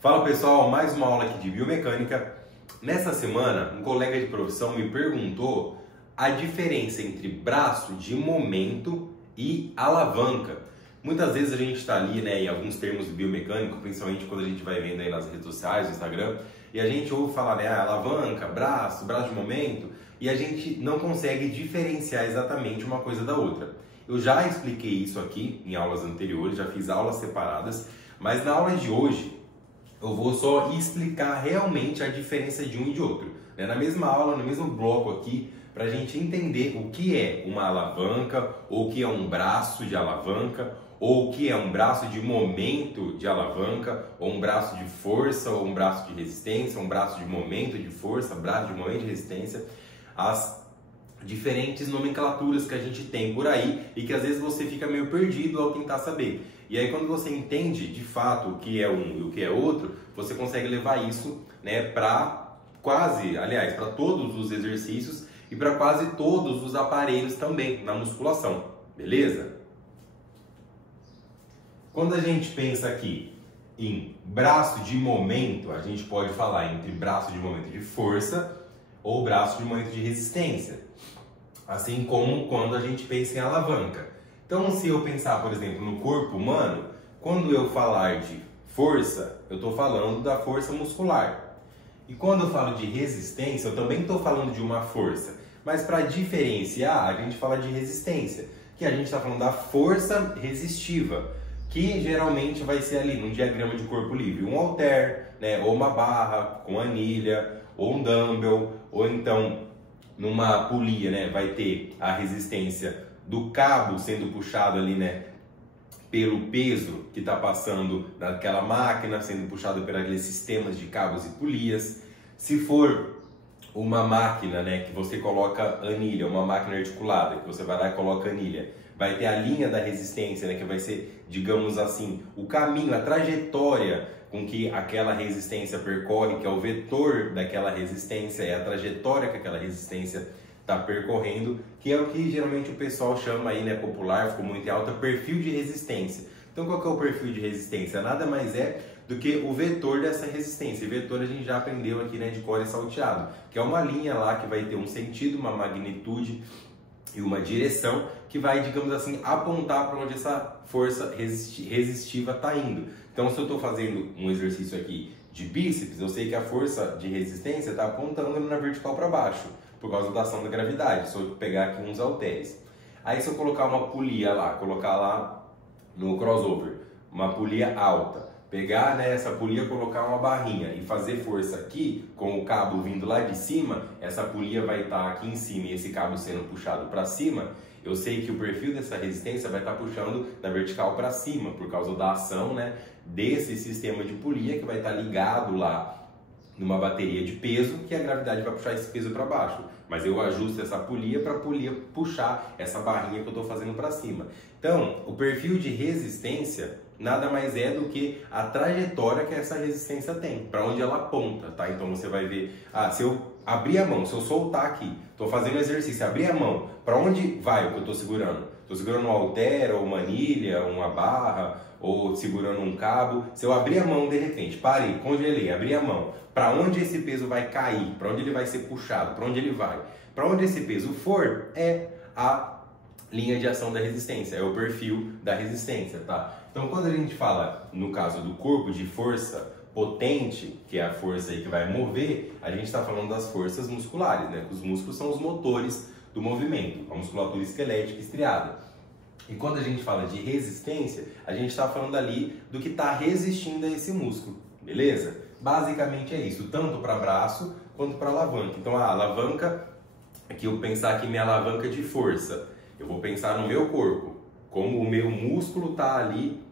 Fala pessoal, mais uma aula aqui de biomecânica. Nessa semana, um colega de profissão me perguntou a diferença entre braço de momento e alavanca. Muitas vezes a gente está ali, em alguns termos biomecânicos, principalmente quando a gente vai vendo aí nas redes sociais, no Instagram, e a gente ouve falar, alavanca, braço de momento, e a gente não consegue diferenciar exatamente uma coisa da outra. Eu já expliquei isso aqui em aulas anteriores, já fiz aulas separadas, mas na aula de hoje eu vou só explicar realmente a diferença de um e de outro. Na mesma aula, no mesmo bloco aqui, para a gente entender o que é uma alavanca, ou o que é um braço de alavanca, ou o que é um braço de momento de alavanca, ou um braço de força, ou um braço de resistência, um braço de momento de força, braço de momento de resistência, as diferentes nomenclaturas que a gente tem por aí e que às vezes você fica meio perdido ao tentar saber. E aí quando você entende de fato o que é um e o que é outro, você consegue levar isso para para todos os exercícios e para quase todos os aparelhos também na musculação, beleza? Quando a gente pensa aqui em braço de momento, a gente pode falar entre braço de momento de força ou braço de momento de resistência, assim como quando a gente pensa em alavanca. Então, se eu pensar, por exemplo, no corpo humano, quando eu falar de força, eu estou falando da força muscular. E quando eu falo de resistência, eu também estou falando de uma força. Mas para diferenciar, a gente fala de resistência, que a gente está falando da força resistiva, que geralmente vai ser ali num diagrama de corpo livre, um halter, ou uma barra com anilha, ou um dumbbell, ou então numa polia, vai ter a resistência do cabo sendo puxado ali, pelo peso que está passando naquela máquina, sendo puxado por aqueles sistemas de cabos e polias. Se for uma máquina, que você coloca anilha, uma máquina articulada, que você vai lá e coloca anilha, vai ter a linha da resistência, que vai ser, digamos assim, o caminho, a trajetória com que aquela resistência percorre, que é o vetor daquela resistência, é a trajetória que aquela resistência está percorrendo, que é o que geralmente o pessoal chama aí, popular, ficou muito em alta, perfil de resistência. Então qual que é o perfil de resistência? Nada mais é do que o vetor dessa resistência. E vetor a gente já aprendeu aqui, de cor e salteado, que é uma linha lá que vai ter um sentido, uma magnitude e uma direção que vai, digamos assim, apontar para onde essa força resistiva está indo. Então, se eu estou fazendo um exercício aqui de bíceps, eu sei que a força de resistência está apontando na vertical para baixo, por causa da ação da gravidade. Se eu pegar aqui uns halteres. Aí, se eu colocar uma polia lá, colocar lá no crossover, uma polia alta, pegar essa polia, colocar uma barrinha e fazer força aqui, com o cabo vindo lá de cima, essa polia vai estar aqui em cima e esse cabo sendo puxado para cima, eu sei que o perfil dessa resistência vai estar puxando da vertical para cima, por causa da ação desse sistema de polia que vai estar ligado lá numa bateria de peso, que a gravidade vai puxar esse peso para baixo. Mas eu ajusto essa polia para a polia puxar essa barrinha que eu estou fazendo para cima. Então, o perfil de resistência nada mais é do que a trajetória que essa resistência tem, para onde ela aponta, tá? Então você vai ver, se eu abrir a mão, se eu soltar aqui, estou fazendo exercício, abrir a mão, para onde vai o que eu estou segurando? Estou segurando um halter, ou uma anilha, uma barra, ou segurando um cabo. Se eu abrir a mão de repente, parei, congelei, abri a mão, para onde esse peso vai cair? Para onde ele vai ser puxado? Para onde ele vai? Para onde esse peso for, é a linha de ação da resistência, é o perfil da resistência, tá? Então, quando a gente fala, no caso do corpo, de força potente, que é a força aí que vai mover, a gente está falando das forças musculares, que os músculos são os motores do movimento, a musculatura esquelética estriada. E quando a gente fala de resistência, a gente está falando ali do que está resistindo a esse músculo, beleza? Basicamente é isso, tanto para braço quanto para alavanca. Então, a alavanca, aqui eu pensar aqui minha alavanca de força, eu vou pensar no meu corpo, como o meu músculo está ali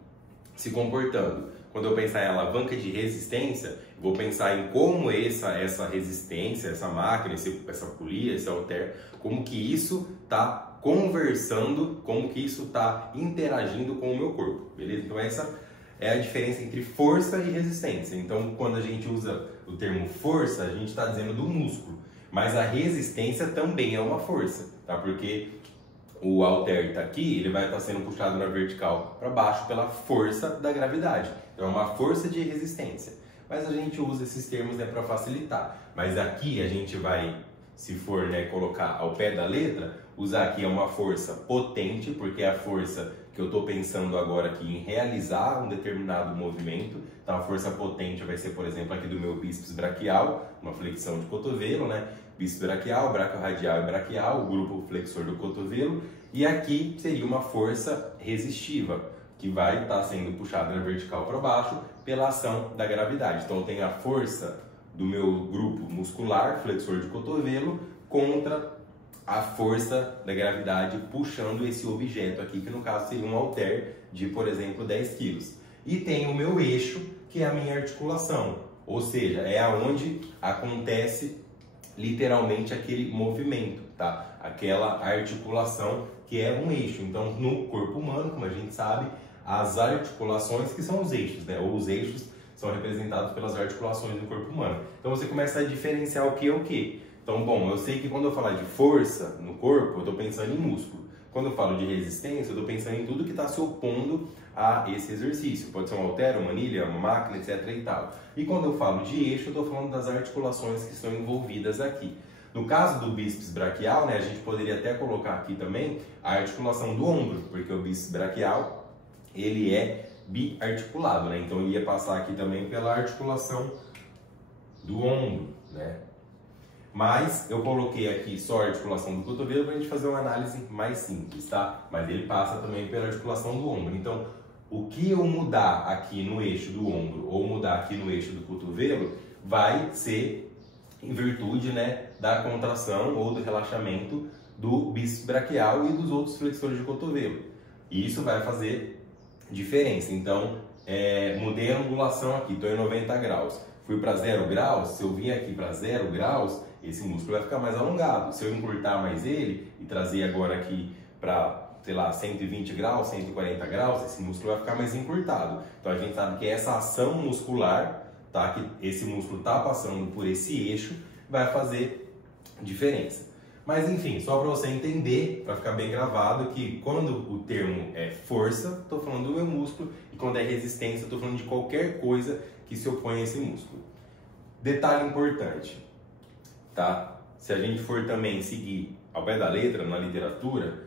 se comportando. Quando eu pensar em alavanca de resistência, eu vou pensar em como essa resistência, essa máquina, essa polia, esse halter, como que isso está conversando, como que isso está interagindo com o meu corpo, beleza? Então essa é a diferença entre força e resistência. Então quando a gente usa o termo força, a gente está dizendo do músculo, mas a resistência também é uma força, tá? Porque o halter está aqui, ele vai estar sendo puxado na vertical para baixo pela força da gravidade. Então é uma força de resistência. mas a gente usa esses termos, né, para facilitar. Mas aqui a gente vai, se for, né, colocar ao pé da letra, usar aqui uma força potente, porque é a força que eu estou pensando agora aqui em realizar um determinado movimento. Então a força potente vai ser, por exemplo, aqui do meu bíceps braquial, uma flexão de cotovelo, né? Bíceps braquial, braquioradial e braquial, o grupo flexor do cotovelo. E aqui seria uma força resistiva, que vai estar sendo puxada na vertical para baixo pela ação da gravidade. Então eu tenho a força do meu grupo muscular, flexor de cotovelo, contra a força da gravidade puxando esse objeto aqui, que no caso seria um halter de, por exemplo, 10 kg. E tem o meu eixo, que é a minha articulação, ou seja, é aonde acontece literalmente aquele movimento, tá? Aquela articulação que é um eixo. Então, no corpo humano, como a gente sabe, as articulações que são os eixos, né? Ou os eixos são representados pelas articulações do corpo humano. Então, você começa a diferenciar o que é o que. Então, bom, eu sei que quando eu falar de força no corpo, eu estou pensando em músculo. Quando eu falo de resistência, eu estou pensando em tudo que está se opondo a esse exercício. Pode ser um halter, uma anilha, uma máquina, etc. e tal. E quando eu falo de eixo, eu estou falando das articulações que estão envolvidas aqui. No caso do bíceps braquial, né, a gente poderia até colocar aqui também a articulação do ombro, porque o bíceps braquial, ele é biarticulado, né? Então ele ia passar aqui também pela articulação do ombro, né? Mas eu coloquei aqui só a articulação do cotovelo para a gente fazer uma análise mais simples, tá? Mas ele passa também pela articulação do ombro. Então, o que eu mudar aqui no eixo do ombro ou mudar aqui no eixo do cotovelo vai ser em virtude, né, da contração ou do relaxamento do bíceps braquial e dos outros flexores de cotovelo. E isso vai fazer diferença. Então, mudei a angulação aqui, estou em 90 graus. Fui para 0 graus, se eu vim aqui para 0 graus, esse músculo vai ficar mais alongado. Se eu encurtar mais ele e trazer agora aqui para, sei lá, 120 graus, 140 graus, esse músculo vai ficar mais encurtado. Então a gente sabe que essa ação muscular, tá, que esse músculo está passando por esse eixo, vai fazer diferença. Mas enfim, só para você entender, para ficar bem gravado, que quando o termo é força, estou falando do meu músculo, e quando é resistência, estou falando de qualquer coisa que se opõe a esse músculo. Detalhe importante, tá? Se a gente for também seguir ao pé da letra, na literatura,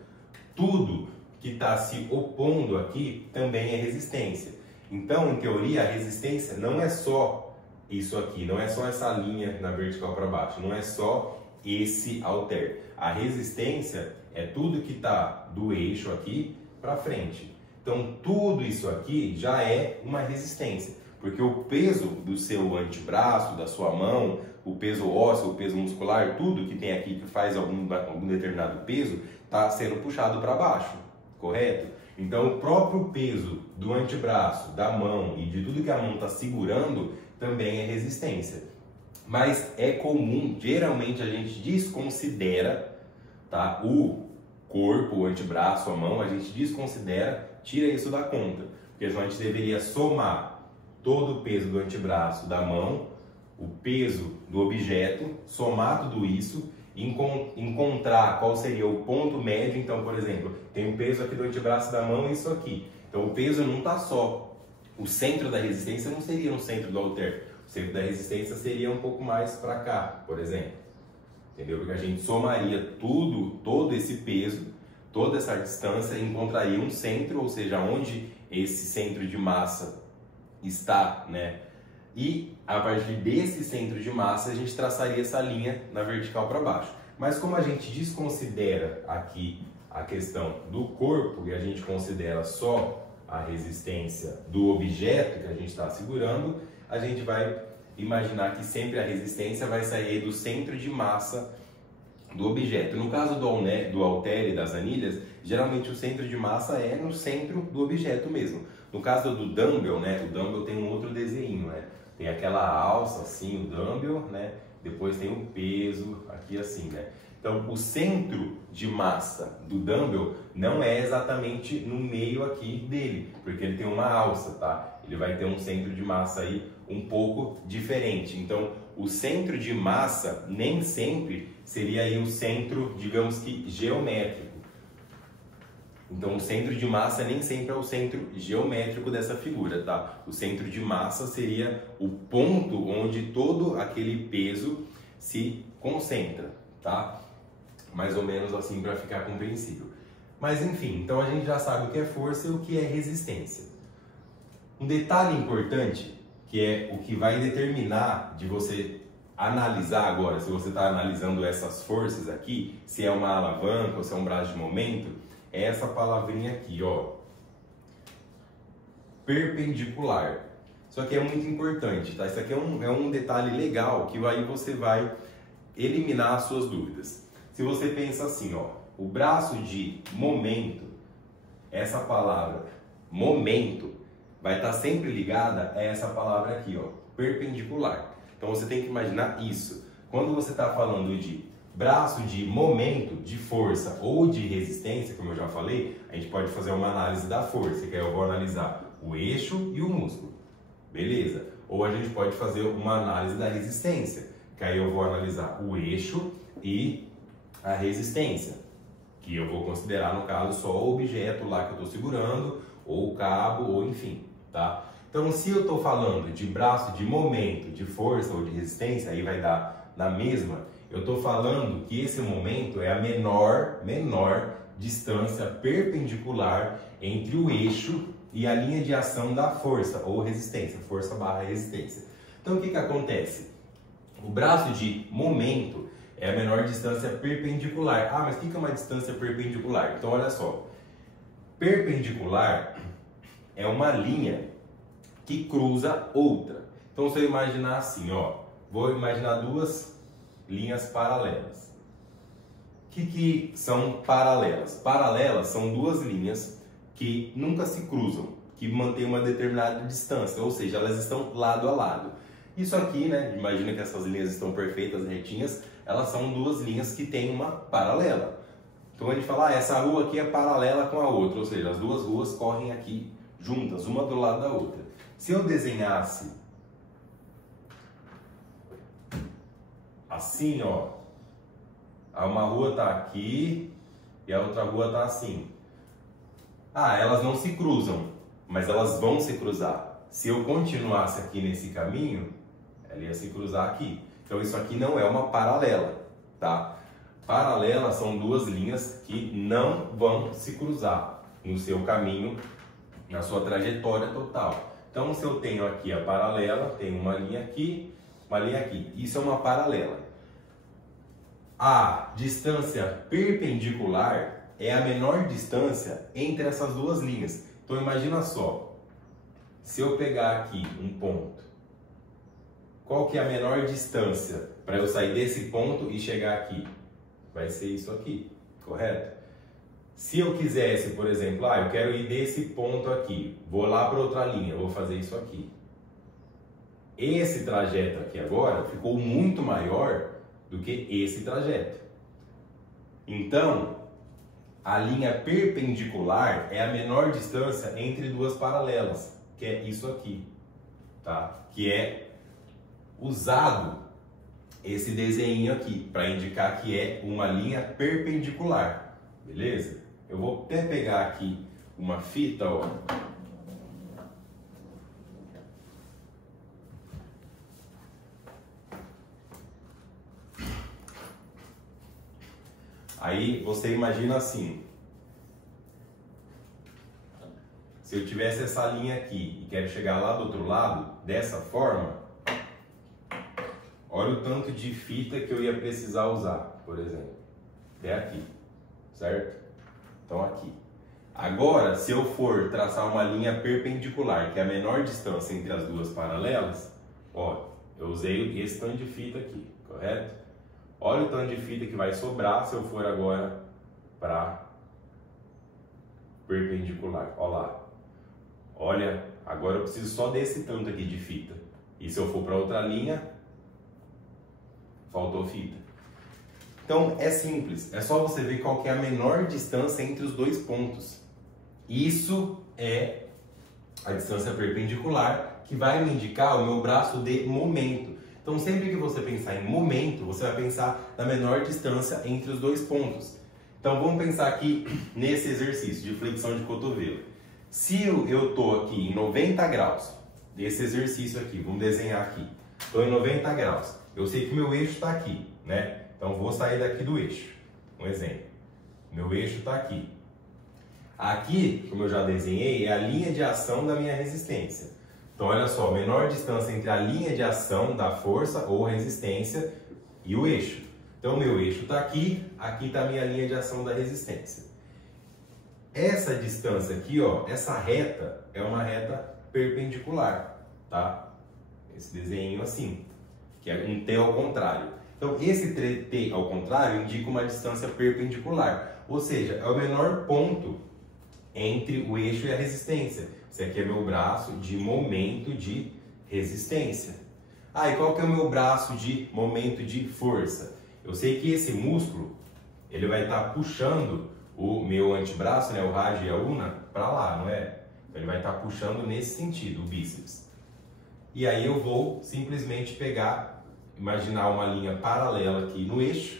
tudo que está se opondo aqui também é resistência. Então, em teoria, a resistência não é só isso aqui, não é só essa linha na vertical para baixo, não é só esse halter. A resistência é tudo que está do eixo aqui para frente. Então, tudo isso aqui já é uma resistência, porque o peso do seu antebraço, da sua mão, o peso ósseo, o peso muscular, tudo que tem aqui que faz algum determinado peso, está sendo puxado para baixo, correto? Então, o próprio peso do antebraço, da mão e de tudo que a mão está segurando também é resistência. Mas é comum, geralmente a gente desconsidera, tá, o corpo, o antebraço, a mão, a gente desconsidera, tira isso da conta. Porque a gente deveria somar todo o peso do antebraço, da mão, o peso do objeto, somar tudo isso, encontrar qual seria o ponto médio. Então, por exemplo, tem o peso aqui do antebraço da mão e isso aqui. Então, o peso não está só. O centro da resistência não seria no centro do halter. O centro da resistência seria um pouco mais para cá, por exemplo. Entendeu? Porque a gente somaria todo esse peso, toda essa distância e encontraria um centro, ou seja, onde esse centro de massa está, né? E a partir desse centro de massa a gente traçaria essa linha na vertical para baixo. Mas como a gente desconsidera aqui a questão do corpo e a gente considera só a resistência do objeto que a gente está segurando, a gente vai imaginar que sempre a resistência vai sair do centro de massa do objeto. No caso do halter e das anilhas, geralmente o centro de massa é no centro do objeto mesmo. No caso do dumbbell, né, o dumbbell tem um outro desenho, né? Tem aquela alça assim, o dumbbell, né? Depois tem o peso aqui assim, né? Então, o centro de massa do dumbbell não é exatamente no meio aqui dele, porque ele tem uma alça, tá? Ele vai ter um centro de massa aí um pouco diferente. Então, o centro de massa nem sempre seria aí o centro, digamos que geométrico. Então, o centro de massa nem sempre é o centro geométrico dessa figura, tá? O centro de massa seria o ponto onde todo aquele peso se concentra, tá? Mais ou menos assim para ficar compreensível. Mas enfim, então a gente já sabe o que é força e o que é resistência. Um detalhe importante, que é o que vai determinar de você analisar agora, se você está analisando essas forças aqui, se é uma alavanca ou se é um braço de momento, é essa palavrinha aqui, ó, perpendicular. Isso aqui é muito importante, tá? Isso aqui é um detalhe legal que aí você vai eliminar as suas dúvidas. Se você pensa assim, ó, o braço de momento, essa palavra momento, vai estar sempre ligada a essa palavra aqui, ó, perpendicular. Então você tem que imaginar isso. Quando você está falando de braço de momento, de força ou de resistência, como eu já falei, a gente pode fazer uma análise da força, que aí eu vou analisar o eixo e o músculo, beleza? Ou a gente pode fazer uma análise da resistência, que aí eu vou analisar o eixo e a resistência, que eu vou considerar, no caso, só o objeto lá que eu estou segurando, ou o cabo, ou enfim, tá? Então, se eu estou falando de braço de momento, de força ou de resistência, aí vai dar na mesma. Eu estou falando que esse momento é a menor distância perpendicular entre o eixo e a linha de ação da força ou resistência, força barra resistência. Então, o que acontece? O braço de momento é a menor distância perpendicular. Ah, mas o que é uma distância perpendicular? Então, olha só. Perpendicular é uma linha que cruza outra. Então, se eu imaginar assim, ó, vou imaginar duas linhas paralelas. O que são paralelas? Paralelas são duas linhas que nunca se cruzam, que mantêm uma determinada distância, ou seja, elas estão lado a lado. Isso aqui, né, imagina que essas linhas estão perfeitas, retinhas, elas são duas linhas que têm uma paralela. Então a gente fala, ah, essa rua aqui é paralela com a outra, ou seja, as duas ruas correm aqui juntas, uma do lado da outra. Se eu desenhasse assim, ó, uma rua tá aqui e a outra rua tá assim. Ah, elas não se cruzam, mas elas vão se cruzar. Se eu continuasse aqui nesse caminho, ela ia se cruzar aqui. Então isso aqui não é uma paralela, tá? Paralelas são duas linhas que não vão se cruzar no seu caminho, na sua trajetória total. Então se eu tenho aqui a paralela, tenho uma linha aqui, uma linha aqui. Isso é uma paralela. A distância perpendicular é a menor distância entre essas duas linhas. Então imagina só, se eu pegar aqui um ponto, qual que é a menor distância para eu sair desse ponto e chegar aqui? Vai ser isso aqui, correto? Se eu quisesse, por exemplo, eu quero ir desse ponto aqui, vou lá para outra linha, vou fazer isso aqui. Esse trajeto aqui agora ficou muito maior do que esse trajeto. Então, a linha perpendicular é a menor distância entre duas paralelas, que é isso aqui, tá? Que é usado esse desenho aqui para indicar que é uma linha perpendicular, beleza? Eu vou até pegar aqui uma fita, ó. Aí você imagina assim, se eu tivesse essa linha aqui e quero chegar lá do outro lado, dessa forma, olha o tanto de fita que eu ia precisar usar, por exemplo, até aqui, certo? Então aqui. Agora, se eu for traçar uma linha perpendicular, que é a menor distância entre as duas paralelas, ó, eu usei esse tanto de fita aqui, correto? Olha o tanto de fita que vai sobrar se eu for agora para perpendicular. Olha lá. Olha, agora eu preciso só desse tanto aqui de fita. E se eu for para outra linha, faltou fita. Então é simples, é só você ver qual que é a menor distância entre os dois pontos. Isso é a distância perpendicular que vai me indicar o meu braço de momento. Então sempre que você pensar em momento, você vai pensar na menor distância entre os dois pontos. Então vamos pensar aqui nesse exercício de flexão de cotovelo. Se eu estou aqui em 90 graus, desse exercício aqui, vamos desenhar aqui. Estou em 90 graus. Eu sei que meu eixo está aqui, né? Então vou sair daqui do eixo. Um exemplo. Meu eixo está aqui. Aqui, como eu já desenhei, é a linha de ação da minha resistência. Então olha só, a menor distância entre a linha de ação da força ou resistência e o eixo. Então meu eixo está aqui, aqui está a minha linha de ação da resistência. Essa distância aqui, ó, essa reta é uma reta perpendicular, tá? Esse desenho assim, que é um T ao contrário. Então esse T ao contrário indica uma distância perpendicular, ou seja, é o menor ponto entre o eixo e a resistência. Esse aqui é meu braço de momento de resistência. Ah, e qual que é o meu braço de momento de força? Eu sei que esse músculo, ele vai estar puxando o meu antebraço, né, o rádio e a ulna, para lá, não é? Então ele vai estar puxando nesse sentido, o bíceps. E aí eu vou simplesmente pegar, imaginar uma linha paralela aqui no eixo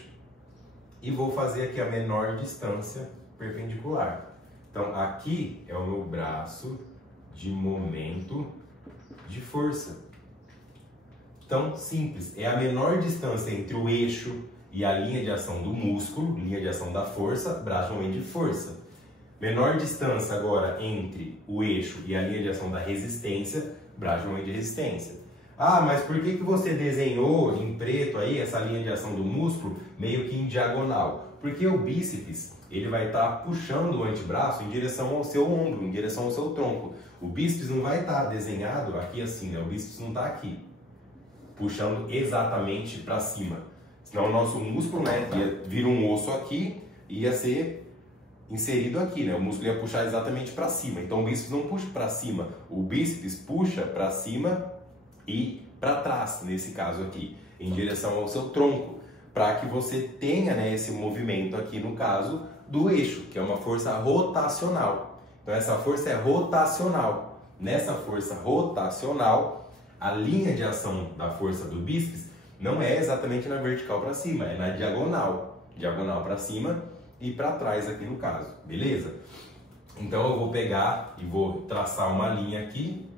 e vou fazer aqui a menor distância perpendicular. Então aqui é o meu braço de momento de força. Então, simples, é a menor distância entre o eixo e a linha de ação do músculo, linha de ação da força, braço de momento de força. Menor distância agora entre o eixo e a linha de ação da resistência, braço de momento de resistência. Ah, mas por que você desenhou em preto aí essa linha de ação do músculo meio que em diagonal? Porque o bíceps, ele vai estar puxando o antebraço em direção ao seu ombro, em direção ao seu tronco. O bíceps não vai estar desenhado aqui assim, né? O bíceps não está aqui, puxando exatamente para cima. Senão o nosso músculo, né, ia vir um osso aqui e ia ser inserido aqui, né? O músculo ia puxar exatamente para cima. Então o bíceps não puxa para cima, o bíceps puxa para cima e para trás, nesse caso aqui, em direção ao seu tronco, para que você tenha, né, esse movimento aqui no caso do eixo, que é uma força rotacional. Então essa força é rotacional. Nessa força rotacional, a linha de ação da força do bíceps não é exatamente na vertical para cima, é na diagonal. Diagonal para cima e para trás aqui no caso, beleza? Então eu vou pegar e vou traçar uma linha aqui,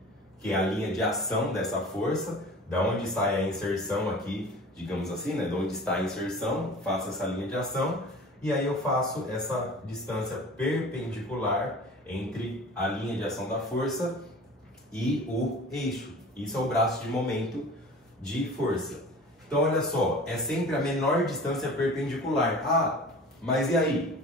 que é a linha de ação dessa força, da onde sai a inserção aqui, digamos assim, né? De onde está a inserção, faço essa linha de ação e aí eu faço essa distância perpendicular entre a linha de ação da força e o eixo. Isso é o braço de momento de força. Então, olha só, é sempre a menor distância perpendicular. Ah, mas e aí?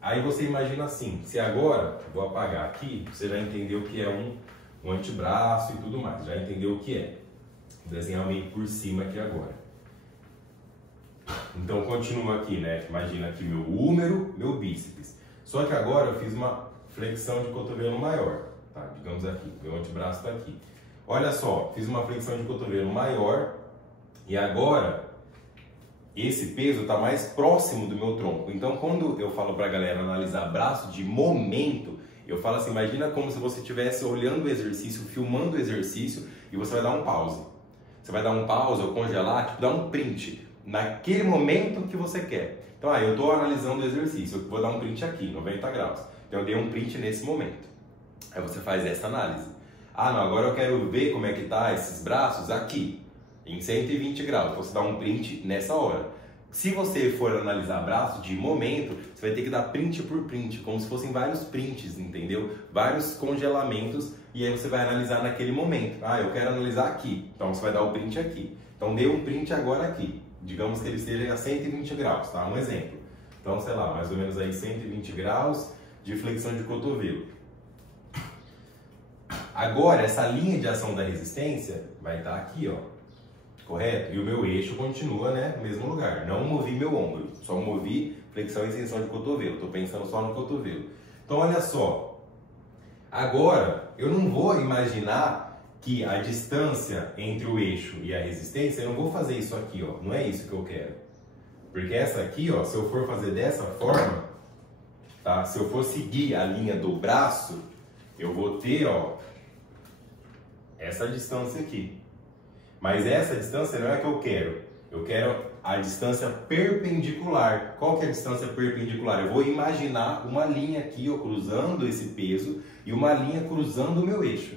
Aí você imagina assim, se agora, vou apagar aqui, você já entendeu o que é um antebraço e tudo mais, já entendeu o que é. Vou desenhar meio por cima aqui agora. Então, continua aqui, né? Imagina aqui meu húmero, meu bíceps. Só que agora eu fiz uma flexão de cotovelo maior, tá? Digamos aqui, meu antebraço está aqui. Olha só, fiz uma flexão de cotovelo maior e agora esse peso está mais próximo do meu tronco. Então, quando eu falo para a galera analisar braço de momento, eu falo assim, imagina como se você estivesse olhando o exercício, filmando o exercício e você vai dar um pause. Você vai dar um pause ou congelar, tipo, dar um print naquele momento que você quer. Então, eu estou analisando o exercício, eu vou dar um print aqui, 90 graus. Então, eu dei um print nesse momento. Aí você faz essa análise. Ah, não, agora eu quero ver como é que tá esses braços aqui, em 120 graus. Você dá um print nessa hora. Se você for analisar braço de momento, você vai ter que dar print por print, como se fossem vários prints, entendeu? Vários congelamentos, e aí você vai analisar naquele momento. Ah, eu quero analisar aqui, então você vai dar o print aqui. Então dê um print agora aqui. Digamos que ele esteja a 120 graus, tá? Um exemplo. Então, sei lá, mais ou menos aí 120 graus de flexão de cotovelo. Agora, essa linha de ação da resistência vai estar aqui, ó, correto? E o meu eixo continua, né, no mesmo lugar. Não movi meu ombro, só movi flexão e extensão de cotovelo. Estou pensando só no cotovelo. Então, olha só. Agora, eu não vou imaginar que a distância entre o eixo e a resistência, eu não vou fazer isso aqui, ó. Não é isso que eu quero. Porque essa aqui, ó, se eu for fazer dessa forma, tá? Se eu for seguir a linha do braço, eu vou ter, ó, essa distância aqui. Mas essa distância não é a que eu quero. Eu quero a distância perpendicular. Qual que é a distância perpendicular? Eu vou imaginar uma linha aqui, ó, cruzando esse peso e uma linha cruzando o meu eixo.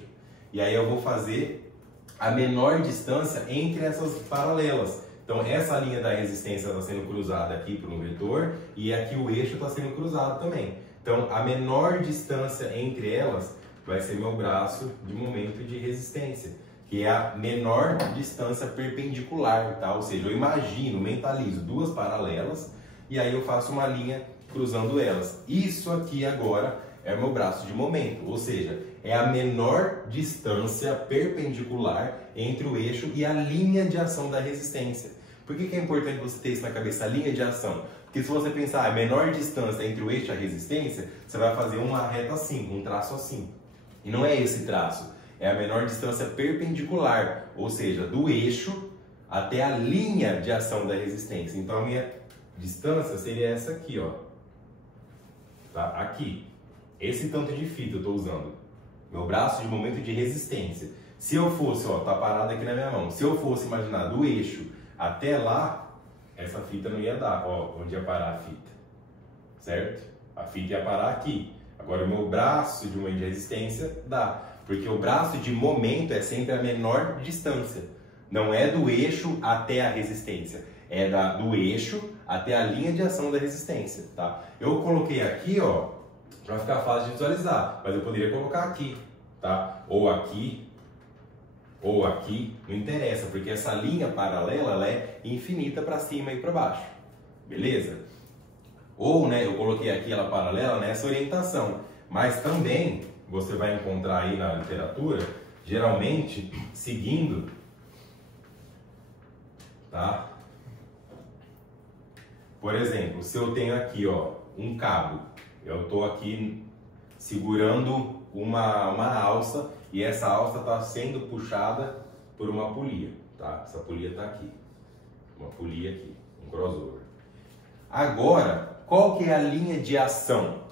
E aí eu vou fazer a menor distância entre essas paralelas. Então essa linha da resistência está sendo cruzada aqui por um vetor e aqui o eixo está sendo cruzado também. Então a menor distância entre elas vai ser meu braço de momento de resistência, que é a menor distância perpendicular, tá? Ou seja, eu imagino, mentalizo duas paralelas e aí eu faço uma linha cruzando elas. Isso aqui agora é o meu braço de momento, ou seja, é a menor distância perpendicular entre o eixo e a linha de ação da resistência. Por que é importante você ter isso na cabeça, a linha de ação? Porque se você pensar a menor distância entre o eixo e a resistência, você vai fazer uma reta assim, um traço assim. E não é esse traço, é a menor distância perpendicular, ou seja, do eixo até a linha de ação da resistência. Então a minha distância seria essa aqui, ó. Tá? Aqui. Esse tanto de fita eu estou usando. Meu braço de momento de resistência. Se eu fosse, ó, tá parado aqui na minha mão. Se eu fosse imaginar do eixo até lá, essa fita não ia dar, ó, onde ia parar a fita. Certo? A fita ia parar aqui. Agora o meu braço de momento de resistência dá. Porque o braço de momento é sempre a menor distância. Não é do eixo até a resistência. É do eixo até a linha de ação da resistência, tá? Eu coloquei aqui, ó, para ficar fácil de visualizar, mas eu poderia colocar aqui, tá? Ou aqui, não interessa, porque essa linha paralela ela é infinita para cima e para baixo, beleza? Ou, né, eu coloquei aqui ela paralela nessa orientação, mas também você vai encontrar aí na literatura, geralmente seguindo, tá? Por exemplo, se eu tenho aqui, ó, um cabo, eu estou aqui segurando uma alça e essa alça está sendo puxada por uma polia, tá? Essa polia está aqui, uma polia aqui, um crossover. Agora, qual que é a linha de ação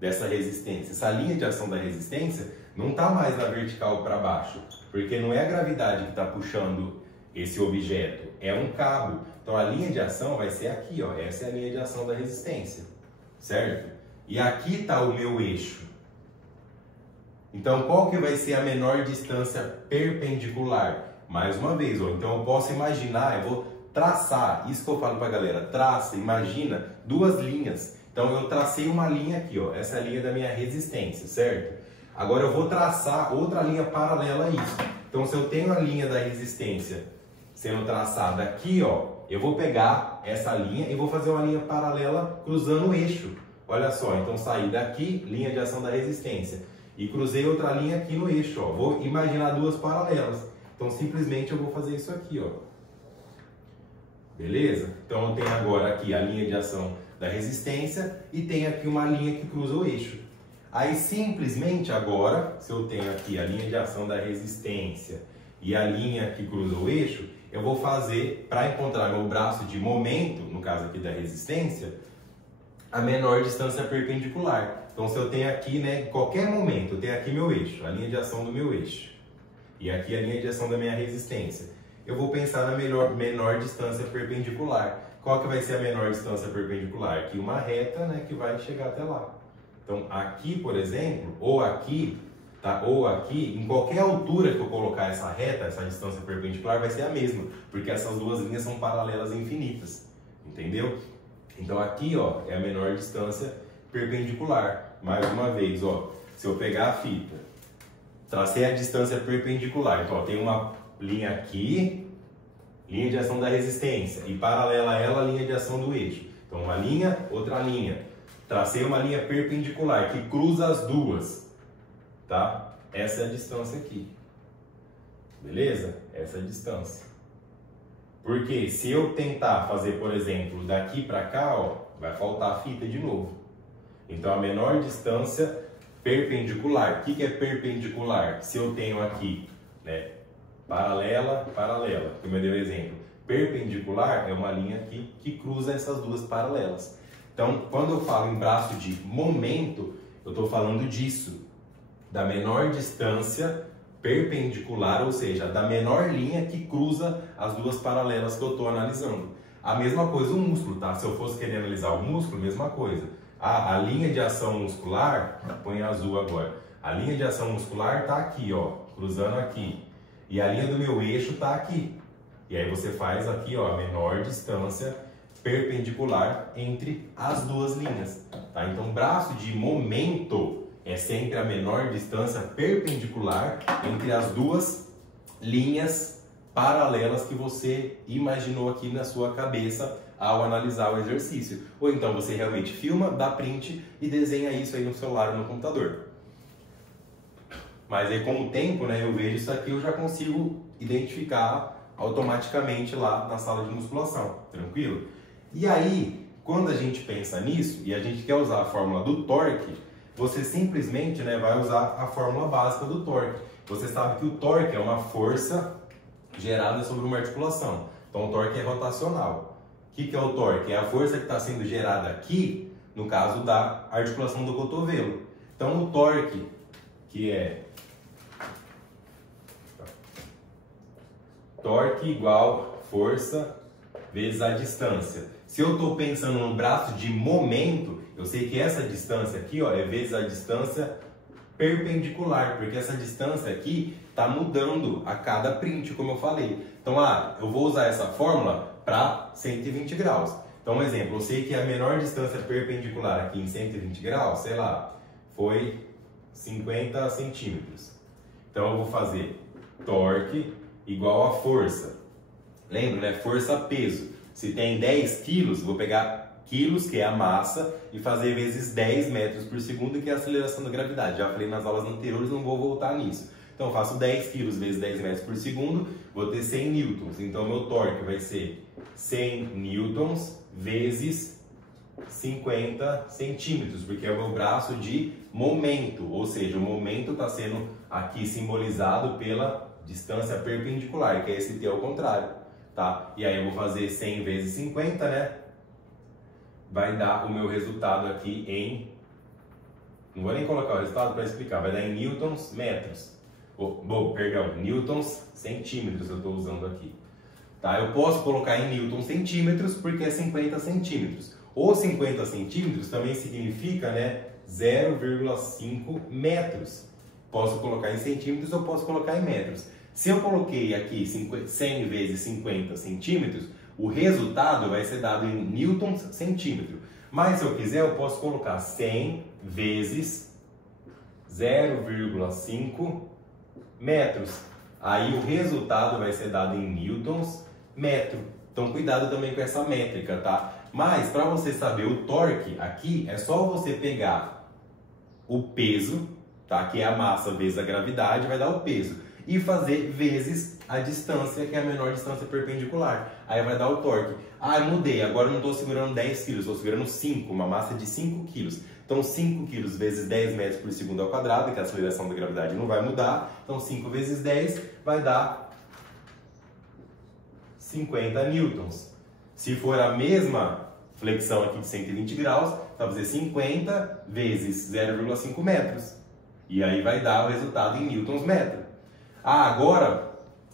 dessa resistência? Essa linha de ação da resistência não está mais na vertical para baixo, porque não é a gravidade que está puxando esse objeto, é um cabo. Então a linha de ação vai ser aqui, ó. Essa é a linha de ação da resistência, certo? E aqui está o meu eixo. Então qual que vai ser a menor distância perpendicular? Mais uma vez, ó. Então eu posso imaginar, eu vou traçar, isso que eu falo para a galera, traça, imagina duas linhas. Então eu tracei uma linha aqui, ó. Essa é a linha da minha resistência, certo? Agora eu vou traçar outra linha paralela a isso. Então se eu tenho a linha da resistência sendo traçada aqui, ó, eu vou pegar essa linha e vou fazer uma linha paralela cruzando o eixo. Olha só, então saí daqui, linha de ação da resistência, e cruzei outra linha aqui no eixo, ó. Vou imaginar duas paralelas. Então simplesmente eu vou fazer isso aqui, ó. Beleza? Então eu tenho agora aqui a linha de ação da resistência e tenho aqui uma linha que cruza o eixo. Aí simplesmente agora, se eu tenho aqui a linha de ação da resistência e a linha que cruza o eixo, eu vou fazer, para encontrar meu braço de momento, no caso aqui da resistência, a menor distância perpendicular. Então se eu tenho aqui, né, em qualquer momento, eu tenho aqui meu eixo, a linha de ação do meu eixo, e aqui a linha de ação da minha resistência, eu vou pensar na menor distância perpendicular. Qual que vai ser a menor distância perpendicular? Aqui uma reta, né, que vai chegar até lá. Então aqui, por exemplo, ou aqui, tá? Ou aqui, em qualquer altura que eu colocar essa reta, essa distância perpendicular vai ser a mesma, porque essas duas linhas são paralelas infinitas, entendeu? Então aqui, ó, é a menor distância perpendicular. Mais uma vez, ó, se eu pegar a fita, tracei a distância perpendicular, então ó, tem uma linha aqui, linha de ação da resistência, e paralela a ela a linha de ação do eixo. Então uma linha, outra linha. Tracei uma linha perpendicular que cruza as duas, tá? Essa é a distância aqui. Beleza? Essa é a distância. Porque se eu tentar fazer, por exemplo, daqui para cá, ó, vai faltar a fita de novo. Então a menor distância perpendicular. O que é perpendicular? Se eu tenho aqui, né, paralela, paralela, como eu dei o exemplo. Perpendicular é uma linha aqui que cruza essas duas paralelas. Então, quando eu falo em braço de momento, eu estou falando disso, da menor distância perpendicular, ou seja, da menor linha que cruza as duas paralelas que eu estou analisando. A mesma coisa o músculo, tá? Se eu fosse querer analisar o músculo, mesma coisa. A linha de ação muscular, põe azul agora. A linha de ação muscular está aqui, ó, cruzando aqui. E a linha do meu eixo está aqui. E aí você faz aqui, ó, a menor distância perpendicular entre as duas linhas, tá? Então, braço de momento é sempre a menor distância perpendicular entre as duas linhas paralelas que você imaginou aqui na sua cabeça ao analisar o exercício. Ou então você realmente filma, dá print e desenha isso aí no celular ou no computador. Mas aí com o tempo, né, eu vejo isso aqui, eu já consigo identificar automaticamente lá na sala de musculação, tranquilo? E aí, quando a gente pensa nisso e a gente quer usar a fórmula do torque, você simplesmente, né, vai usar a fórmula básica do torque. Você sabe que o torque é uma força gerada sobre uma articulação. Então o torque é rotacional. O que é o torque? É a força que está sendo gerada aqui, no caso da articulação do cotovelo. Então o torque, que é torque igual força vezes a distância. Se eu estou pensando no braço de momento, eu sei que essa distância aqui, ó, é vezes a distância perpendicular, porque essa distância aqui está mudando a cada print, como eu falei. Então, eu vou usar essa fórmula para 120 graus. Então, um exemplo, eu sei que a menor distância perpendicular aqui em 120 graus, sei lá, foi 50 centímetros. Então, eu vou fazer torque igual a força. Lembra, né? Força-peso. Se tem 10 quilos, vou pegar quilos, que é a massa, e fazer vezes 10 metros por segundo, que é a aceleração da gravidade. Já falei nas aulas anteriores, não vou voltar nisso. Então, eu faço 10 quilos vezes 10 metros por segundo, vou ter 100 newtons. Então, meu torque vai ser 100 newtons vezes 50 centímetros, porque é o meu braço de momento. Ou seja, o momento está sendo aqui simbolizado pela distância perpendicular, que é esse T ao contrário, tá? E aí eu vou fazer 100 vezes 50, né? Vai dar o meu resultado aqui em... Não vou nem colocar o resultado para explicar, vai dar em newtons metros. Newtons centímetros eu estou usando aqui. Tá? Eu posso colocar em newtons centímetros porque é 50 centímetros. Ou 50 centímetros também significa, né, 0,5 metros. Posso colocar em centímetros ou posso colocar em metros. Se eu coloquei aqui 100 vezes 50 centímetros, o resultado vai ser dado em newtons centímetro. Mas se eu quiser, eu posso colocar 100 vezes 0,5 metros. Aí o resultado vai ser dado em newtons metro. Então cuidado também com essa métrica, tá? Mas para você saber o torque aqui, é só você pegar o peso, tá? Que é a massa vezes a gravidade, vai dar o peso. E fazer vezes a distância, que é a menor distância perpendicular. Aí vai dar o torque. Mudei, agora eu não estou segurando 10 quilos, estou segurando 5, uma massa de 5 quilos. Então 5 quilos vezes 10 metros por segundo ao quadrado, que a aceleração da gravidade não vai mudar. Então 5 vezes 10 vai dar 50 newtons. Se for a mesma flexão aqui de 120 graus, vai fazer 50 vezes 0,5 metros. E aí vai dar o resultado em newtons metro. Agora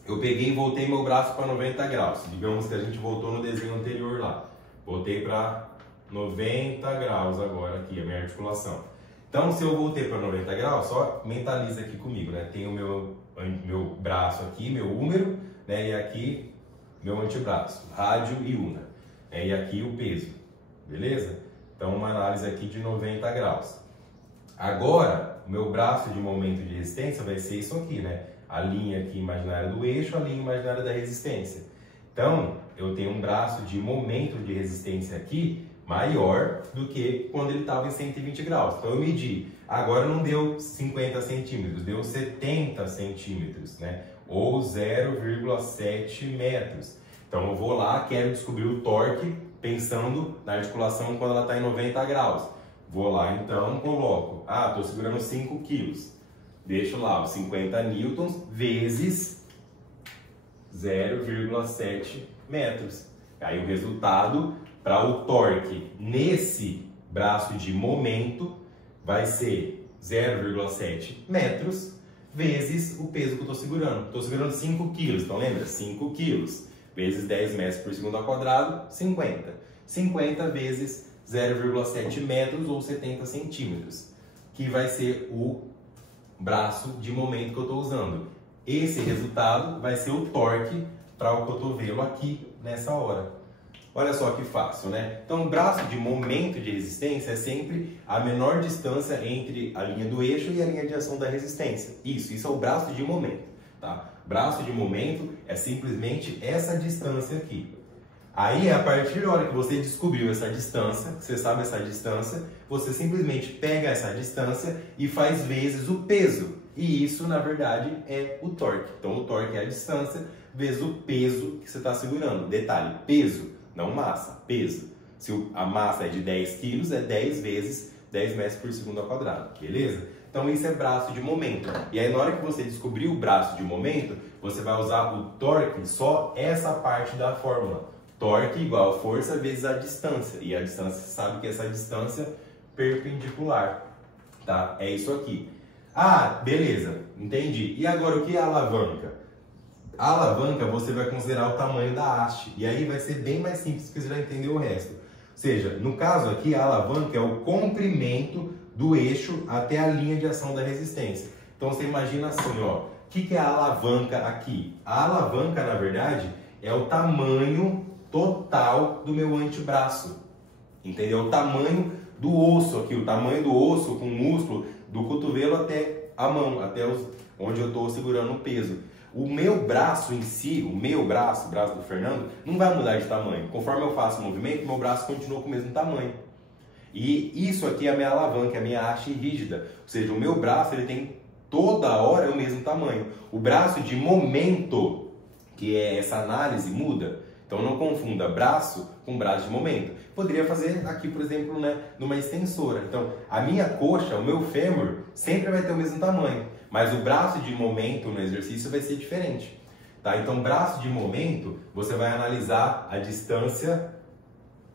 eu peguei e voltei meu braço para 90 graus. Digamos que a gente voltou no desenho anterior lá. Voltei para 90 graus agora aqui, a minha articulação. Então, se eu voltei para 90 graus, só mentaliza aqui comigo, né? Tem o meu braço aqui, meu húmero, né? E aqui meu antebraço, rádio e una. E aqui o peso, beleza? Então, uma análise aqui de 90 graus. Agora, o meu braço de momento de resistência vai ser isso aqui, né? A linha aqui imaginária do eixo, a linha imaginária da resistência. Então, eu tenho um braço de momento de resistência aqui maior do que quando ele estava em 120 graus. Então, eu medi. Agora não deu 50 centímetros, deu 70 centímetros, né? Ou 0,7 metros. Então, eu vou lá, quero descobrir o torque pensando na articulação quando ela está em 90 graus. Vou lá, então, coloco. Estou segurando 5 quilos. Deixo lá os 50 newtons vezes 0,7 metros. Aí o resultado para o torque nesse braço de momento vai ser 0,7 metros vezes o peso que eu estou segurando. Estou segurando 5 quilos, então lembra? 5 quilos vezes 10 metros por segundo ao quadrado, 50. 50 vezes 0,7 metros ou 70 centímetros, que vai ser o braço de momento que eu estou usando. Esse resultado vai ser o torque para o cotovelo aqui nessa hora. Olha só que fácil, né? Então, o braço de momento de resistência é sempre a menor distância entre a linha do eixo e a linha de ação da resistência. Isso é o braço de momento, tá? Braço de momento é simplesmente essa distância aqui. Aí, a partir da hora que você descobriu essa distância, que você sabe essa distância, você simplesmente pega essa distância e faz vezes o peso. E isso, na verdade, é o torque. Então, o torque é a distância vezes o peso que você está segurando. Detalhe, peso, não massa, peso. Se a massa é de 10 quilos, é 10 vezes 10 metros por segundo ao quadrado, beleza? Então, isso é braço de momento. E aí, na hora que você descobrir o braço de momento, você vai usar o torque, só essa parte da fórmula. Torque igual força vezes a distância. E a distância, você sabe que essa distância é perpendicular, tá? É isso aqui. Ah, beleza, entendi. E agora, o que é a alavanca? A alavanca você vai considerar o tamanho da haste. E aí vai ser bem mais simples, porque você já entendeu o resto. Ou seja, no caso aqui, a alavanca é o comprimento do eixo até a linha de ação da resistência. Então, você imagina assim, ó. O que é a alavanca aqui? A alavanca, na verdade, é o tamanho total do meu antebraço, entendeu? O tamanho do osso aqui, o tamanho do osso com o músculo do cotovelo até a mão, até onde eu estou segurando o peso. O meu braço em si, o braço do Fernando, não vai mudar de tamanho. Conforme eu faço o movimento, meu braço continua com o mesmo tamanho. E isso aqui é a minha alavanca, é a minha haste rígida. Ou seja, o meu braço ele tem toda hora o mesmo tamanho. O braço de momento, que é essa análise, muda. Então não confunda braço com braço de momento. Poderia fazer aqui, por exemplo, né, numa extensora. Então a minha coxa, o meu fêmur, sempre vai ter o mesmo tamanho. Mas o braço de momento no exercício vai ser diferente. Tá? Então braço de momento, você vai analisar a distância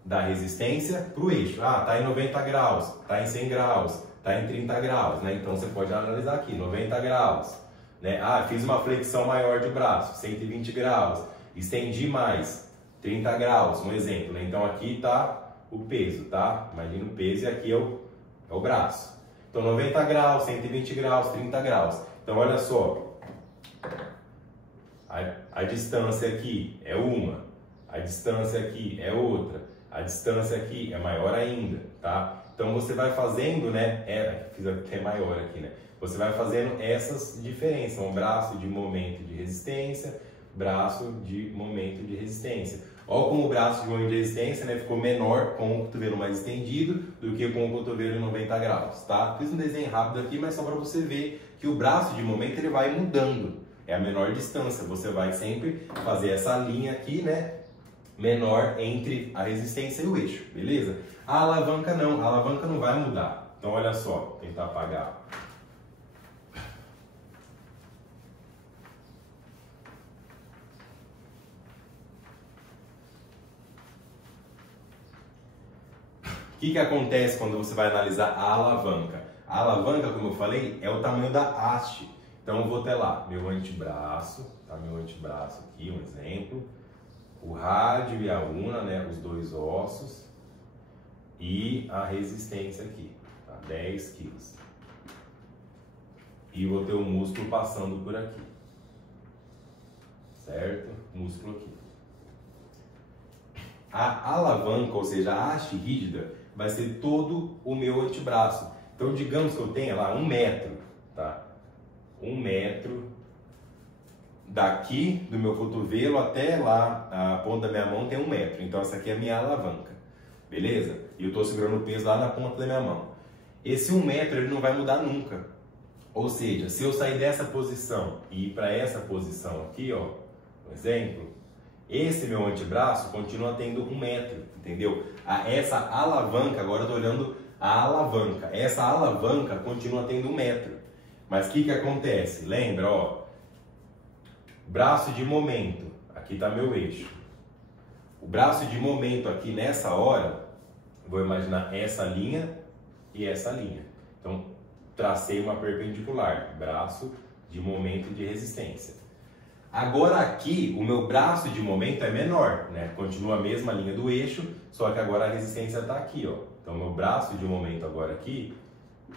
da resistência para o eixo. Ah, está em 90 graus, está em 100 graus, está em 30 graus. Né? Então você pode analisar aqui, 90 graus. Né? Ah, fiz uma flexão maior de braço, 120 graus. Estendi mais, 30 graus, um exemplo, né? Então aqui está o peso, tá? Imagina o peso e aqui é o braço. Então 90 graus, 120 graus, 30 graus. Então olha só, a distância aqui é uma, a distância aqui é outra, a distância aqui é maior ainda, tá? Então você vai fazendo, né? Fiz até maior aqui, né? Você vai fazendo essas diferenças, um braço de momento de resistência, braço de momento de resistência. Olha como o braço de momento de resistência, né, ficou menor com o cotovelo mais estendido do que com o cotovelo em 90 graus, tá? Fiz um desenho rápido aqui, mas só para você ver que o braço de momento ele vai mudando. É a menor distância. Você vai sempre fazer essa linha aqui, né, menor entre a resistência e o eixo, beleza? A alavanca não vai mudar. Então olha só, vou tentar apagar. O que acontece quando você vai analisar a alavanca? A alavanca, como eu falei, é o tamanho da haste. Então eu vou ter lá meu antebraço, tá? Meu antebraço aqui, um exemplo. O rádio e a una, né? Os dois ossos. E a resistência aqui, tá? 10 quilos. E vou ter o músculo passando por aqui. Certo? Músculo aqui. A alavanca, ou seja, a haste rígida, vai ser todo o meu antebraço. Então, digamos que eu tenha lá 1 metro, tá? 1 metro daqui do meu cotovelo até lá, a ponta da minha mão tem 1 metro. Então, essa aqui é a minha alavanca, beleza? E eu estou segurando o peso lá na ponta da minha mão. Esse 1 metro, ele não vai mudar nunca. Ou seja, se eu sair dessa posição e ir para essa posição aqui, ó, por exemplo, esse meu antebraço continua tendo 1 metro, entendeu? Essa alavanca, agora eu estou olhando a alavanca. Essa alavanca continua tendo 1 metro. Mas o que acontece? Lembra, ó, braço de momento, aqui está meu eixo. O braço de momento aqui nessa hora, vou imaginar essa linha e essa linha. Então, tracei uma perpendicular, braço de momento e de resistência. Agora aqui, o meu braço de momento é menor, né? Continua a mesma linha do eixo, só que agora a resistência está aqui, ó. Então, meu braço de momento agora aqui,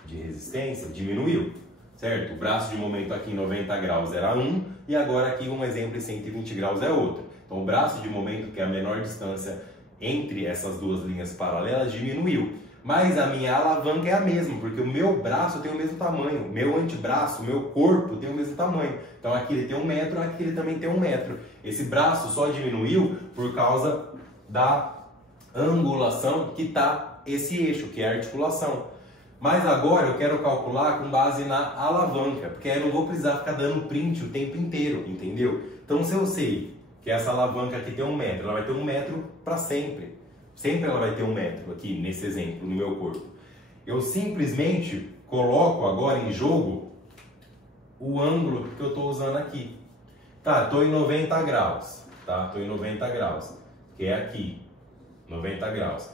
de resistência, diminuiu, certo? O braço de momento aqui em 90 graus era 1, e agora aqui um exemplo em 120 graus é outro. Então, o braço de momento, que é a menor distância entre essas duas linhas paralelas, diminuiu. Mas a minha alavanca é a mesma, porque o meu braço tem o mesmo tamanho, o meu antebraço, o meu corpo tem o mesmo tamanho. Então aqui ele tem 1 metro, aqui ele também tem 1 metro. Esse braço só diminuiu por causa da angulação que está esse eixo, que é a articulação. Mas agora eu quero calcular com base na alavanca, porque aí eu não vou precisar ficar dando print o tempo inteiro, entendeu? Então se eu sei que essa alavanca aqui tem 1 metro, ela vai ter 1 metro para sempre. Sempre ela vai ter 1 metro aqui, nesse exemplo, no meu corpo. Eu simplesmente coloco agora em jogo o ângulo que eu estou usando aqui. Tá, estou em 90 graus, tá? Estou em 90 graus, que é aqui, 90 graus.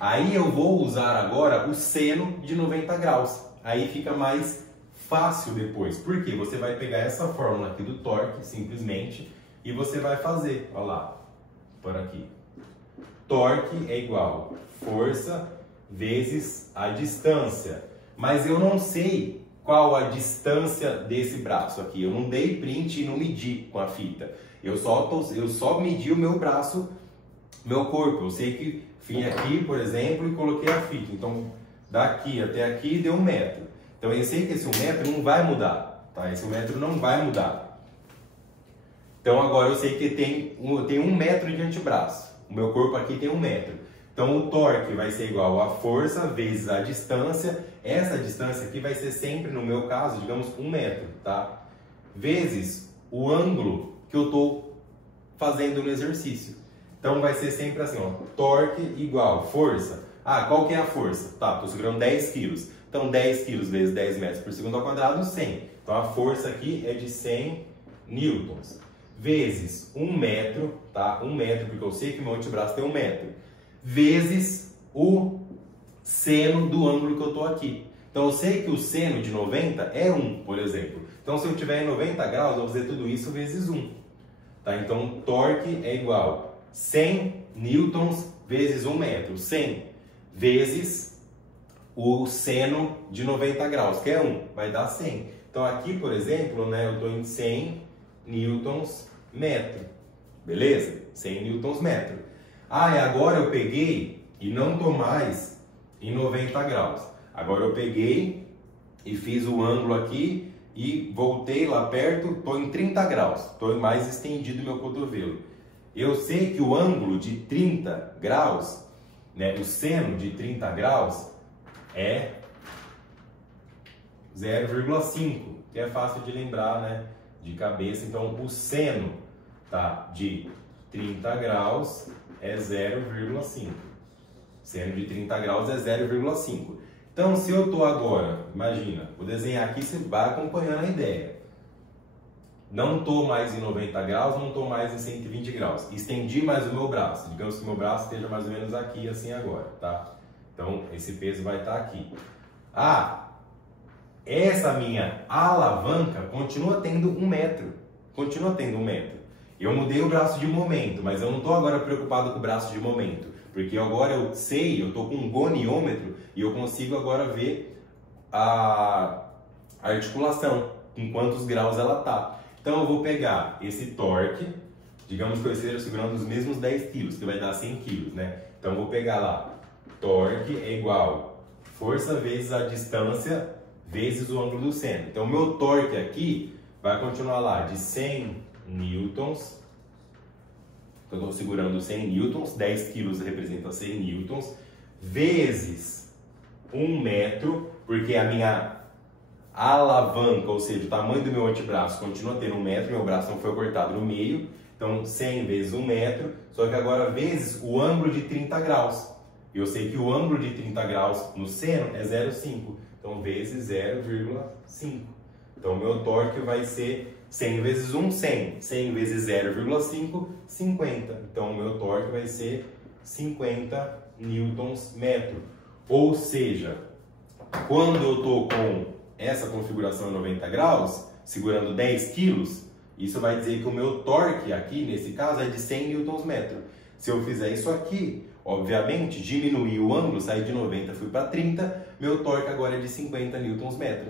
Aí eu vou usar agora o seno de 90 graus. Aí fica mais fácil depois. Por quê? Você vai pegar essa fórmula aqui do torque, simplesmente, e você vai fazer, olha lá, por aqui. Torque é igual força vezes a distância. Mas eu não sei qual a distância desse braço aqui. Eu não dei print e não medi com a fita. Eu só medi o meu braço, meu corpo. Eu sei que vim aqui, por exemplo, e coloquei a fita. Então, daqui até aqui deu 1 metro. Então, eu sei que esse 1 metro não vai mudar. Tá? Esse 1 metro não vai mudar. Então, agora eu sei que tem 1 metro de antebraço. O meu corpo aqui tem 1 metro. Então, o torque vai ser igual a força vezes a distância. Essa distância aqui vai ser sempre, no meu caso, digamos, 1 metro, tá? Vezes o ângulo que eu estou fazendo no exercício. Então, vai ser sempre assim, ó. Torque igual força. Ah, qual que é a força? Tá, estou segurando 10 quilos. Então, 10 quilos vezes 10 metros por segundo ao quadrado, 100. Então, a força aqui é de 100 newtons. Vezes 1 metro, tá? 1 metro, porque eu sei que meu antebraço tem 1 metro. Vezes o seno do ângulo que eu estou aqui. Então, eu sei que o seno de 90 é 1, por exemplo. Então, se eu tiver em 90 graus, eu vou fazer tudo isso vezes 1. Tá? Então, torque é igual a 100 newtons vezes 1 metro. 100 vezes o seno de 90 graus, que é 1. Vai dar 100. Então, aqui, por exemplo, né, eu estou em 100 newtons metro. Beleza? 100 newtons metro. Ah, e agora eu peguei e não estou mais em 90 graus. Agora eu peguei e fiz o ângulo aqui e voltei lá perto, estou em 30 graus. Estou mais estendido meu cotovelo. Eu sei que o ângulo de 30 graus, né, o seno de 30 graus é 0,5, que é fácil de lembrar, né, de cabeça. Então, o seno, tá, de 30 graus é 0,5. Seno de 30 graus é 0,5. Então, se eu estou agora, imagina, vou desenhar aqui, você vai acompanhando a ideia. Não estou mais em 90 graus, não estou mais em 120 graus. Estendi mais o meu braço. Digamos que o meu braço esteja mais ou menos aqui, assim agora, tá? Então, esse peso vai estar aqui. Ah, essa minha alavanca continua tendo 1 metro. Continua tendo 1 metro. Eu mudei o braço de momento, mas eu não estou agora preocupado com o braço de momento. Porque agora eu sei, eu estou com um goniômetro e eu consigo agora ver a articulação, em quantos graus ela está. Então eu vou pegar esse torque, digamos que eu esteja segurando os mesmos 10 quilos, que vai dar 100 quilos, né? Então eu vou pegar lá, torque é igual força vezes a distância vezes o ângulo do seno. Então o meu torque aqui vai continuar lá de 100 newtons. Eu estou segurando 100 newtons, 10 quilos representa 100 newtons, vezes 1 metro, porque a minha alavanca, ou seja, o tamanho do meu antebraço continua tendo 1 metro, meu braço não foi cortado no meio, então 100 vezes 1 metro, só que agora vezes o ângulo de 30 graus. Eu sei que o ângulo de 30 graus no seno é 0,5, então vezes 0,5. Então, o meu torque vai ser 100 vezes 1, 100. 100 vezes 0,5, 50. Então, o meu torque vai ser 50 newtons metro. Ou seja, quando eu estou com essa configuração em 90 graus, segurando 10 quilos, isso vai dizer que o meu torque aqui, nesse caso, é de 100 Nm. Se eu fizer isso aqui, obviamente, diminuir o ângulo, sair de 90 fui para 30, meu torque agora é de 50 Nm.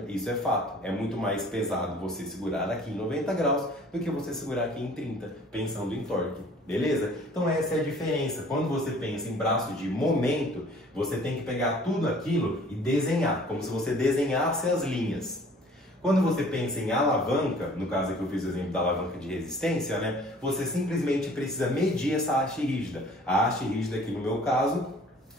Isso é fato. É muito mais pesado você segurar aqui em 90 graus do que você segurar aqui em 30, pensando em torque. Beleza? Então essa é a diferença. Quando você pensa em braço de momento, você tem que pegar tudo aquilo e desenhar, como se você desenhasse as linhas. Quando você pensa em alavanca, no caso aqui eu fiz o exemplo da alavanca de resistência, né? Você simplesmente precisa medir essa haste rígida. A haste rígida aqui no meu caso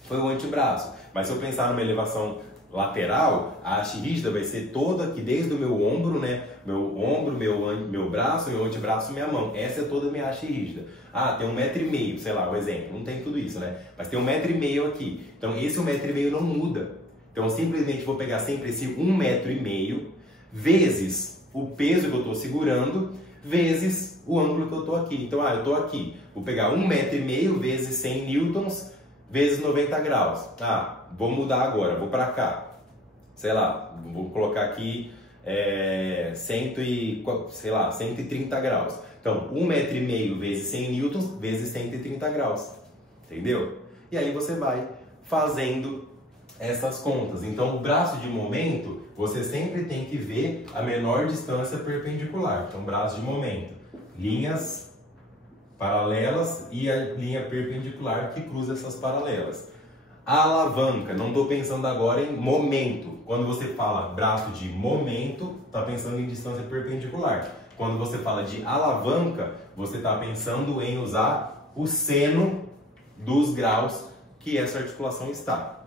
foi o antebraço. Mas se eu pensar numa elevação lateral, a haste rígida vai ser toda aqui desde o meu ombro, né? Meu ombro, meu braço, meu antebraço, minha mão. Essa é toda a minha haste rígida. Ah, tem 1,5 m, sei lá, o exemplo. Não tem tudo isso, né? Mas tem 1,5 m aqui. Então esse 1,5 m não muda. Então eu simplesmente vou pegar sempre esse 1,5 m vezes o peso que eu estou segurando, vezes o ângulo que eu estou aqui. Então, eu estou aqui, vou pegar 1,5 m vezes 100 newtons, vezes 90 graus. Vou mudar agora, vou para cá. Sei lá, vou colocar aqui 130 graus. Então, 1,5 m vezes 100 newtons, vezes 130 graus. Entendeu? E aí você vai fazendo essas contas. Então, o braço de momento, você sempre tem que ver a menor distância perpendicular. Então, braço de momento, linhas paralelas e a linha perpendicular que cruza essas paralelas. A alavanca, não estou pensando agora em momento. Quando você fala braço de momento, está pensando em distância perpendicular. Quando você fala de alavanca, você está pensando em usar o seno dos graus que essa articulação está.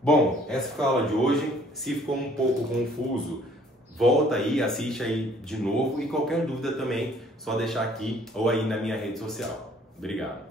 Bom, essa foi a aula de hoje. Se ficou um pouco confuso, volta aí, assiste aí de novo e qualquer dúvida também, só deixar aqui ou aí na minha rede social. Obrigado.